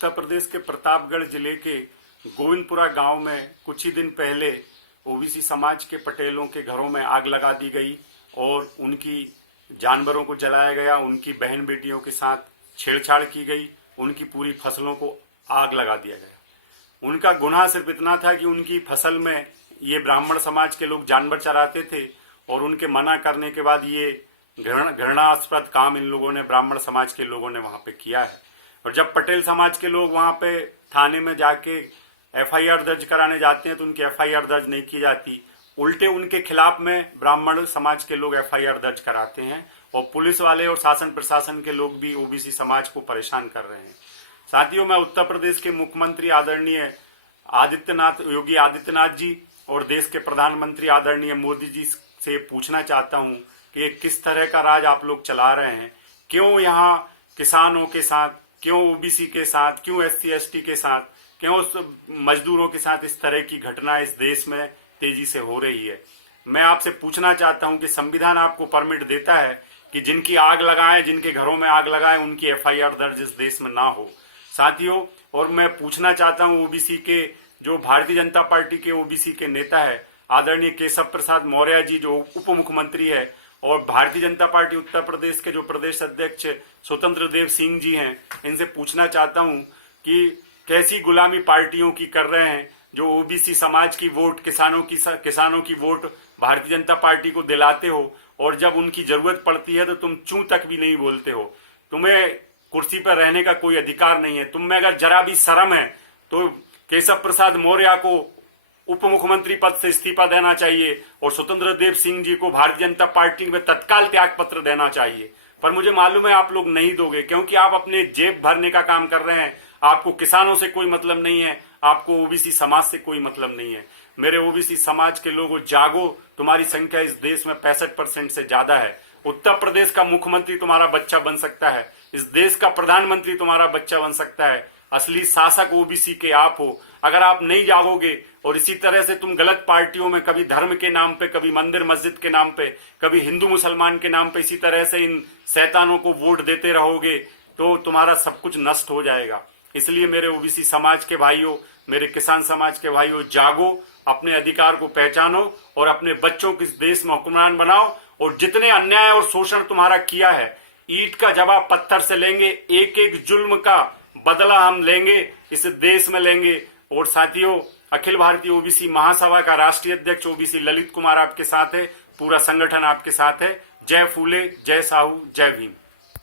उत्तर प्रदेश के प्रतापगढ़ जिले के गोविंदपुरा गांव में कुछ ही दिन पहले ओबीसी समाज के पटेलों के घरों में आग लगा दी गई और उनकी जानवरों को जलाया गया, उनकी बहन बेटियों के साथ छेड़छाड़ की गई, उनकी पूरी फसलों को आग लगा दिया गया। उनका गुनाह सिर्फ इतना था कि उनकी फसल में ये ब्राह्मण समाज के लोग जानवर चराते थे और उनके मना करने के बाद ये घृणास्पद काम इन लोगों ने, ब्राह्मण समाज के लोगों ने वहां पे किया है। और जब पटेल समाज के लोग वहां पे थाने में जाके एफआईआर दर्ज कराने जाते हैं तो उनकी एफआईआर दर्ज नहीं की जाती, उल्टे उनके खिलाफ में ब्राह्मण समाज के लोग एफआईआर दर्ज कराते हैं और पुलिस वाले और शासन प्रशासन के लोग भी ओबीसी समाज को परेशान कर रहे हैं। साथियों, मैं उत्तर प्रदेश के मुख्यमंत्री आदरणीय योगी आदित्यनाथ जी और देश के प्रधानमंत्री आदरणीय मोदी जी से पूछना चाहता हूं कि किस तरह का राज आप लोग चला रहे हैं। क्यों यहाँ किसानों के साथ, क्यों ओबीसी के साथ, क्यों एससी एसटी के साथ, क्यों मजदूरों के साथ इस तरह की घटना इस देश में तेजी से हो रही है। मैं आपसे पूछना चाहता हूं कि संविधान आपको परमिट देता है कि जिनकी आग लगाएं, जिनके घरों में आग लगाएं, उनकी एफआईआर दर्ज इस देश में ना हो। साथियों, और मैं पूछना चाहता हूं ओबीसी के जो भारतीय जनता पार्टी के ओबीसी के नेता है आदरणीय केशव प्रसाद मौर्य जी, जो उप मुख्यमंत्री है, और भारतीय जनता पार्टी उत्तर प्रदेश के जो प्रदेश अध्यक्ष स्वतंत्र देव सिंह जी हैं, इनसे पूछना चाहता हूं कि कैसी गुलामी पार्टियों की कर रहे हैं जो ओबीसी समाज की वोट, किसानों की वोट भारतीय जनता पार्टी को दिलाते हो और जब उनकी जरूरत पड़ती है तो तुम चूं तक भी नहीं बोलते हो। तुम्हें कुर्सी पर रहने का कोई अधिकार नहीं है। तुम में अगर जरा भी शर्म है तो केशव प्रसाद मौर्य को उप मुख्यमंत्री पद से इस्तीफा देना चाहिए और स्वतंत्र देव सिंह जी को भारतीय जनता पार्टी में तत्काल त्याग पत्र देना चाहिए। पर मुझे मालूम है आप लोग नहीं दोगे, क्योंकि आप अपने जेब भरने का काम कर रहे हैं। आपको किसानों से कोई मतलब नहीं है, आपको ओबीसी समाज से कोई मतलब नहीं है। मेरे ओबीसी समाज के लोगों, जागो, तुम्हारी संख्या इस देश में 65% से ज्यादा है। उत्तर प्रदेश का मुख्यमंत्री तुम्हारा बच्चा बन सकता है, इस देश का प्रधानमंत्री तुम्हारा बच्चा बन सकता है। असली शासक ओबीसी के आप हो। अगर आप नहीं जागोगे और इसी तरह से तुम गलत पार्टियों में, कभी धर्म के नाम पे, कभी मंदिर मस्जिद के नाम पे, कभी हिंदू मुसलमान के नाम पे इसी तरह से इन शैतानों को वोट देते रहोगे तो तुम्हारा सब कुछ नष्ट हो जाएगा। इसलिए मेरे ओबीसी समाज के भाइयों, मेरे किसान समाज के भाइयों, जागो, अपने अधिकार को पहचानो और अपने बच्चों को इस देश में हुक्मरान बनाओ। और जितने अन्याय और शोषण तुम्हारा किया है, ईंट का जवाब पत्थर से लेंगे, एक एक जुल्म का बदला हम लेंगे, इस देश में लेंगे। और साथियों, अखिल भारतीय ओबीसी महासभा का राष्ट्रीय अध्यक्ष ओबीसी ललित कुमार आपके साथ है, पूरा संगठन आपके साथ है। जय फूले, जय साहू, जय भीम।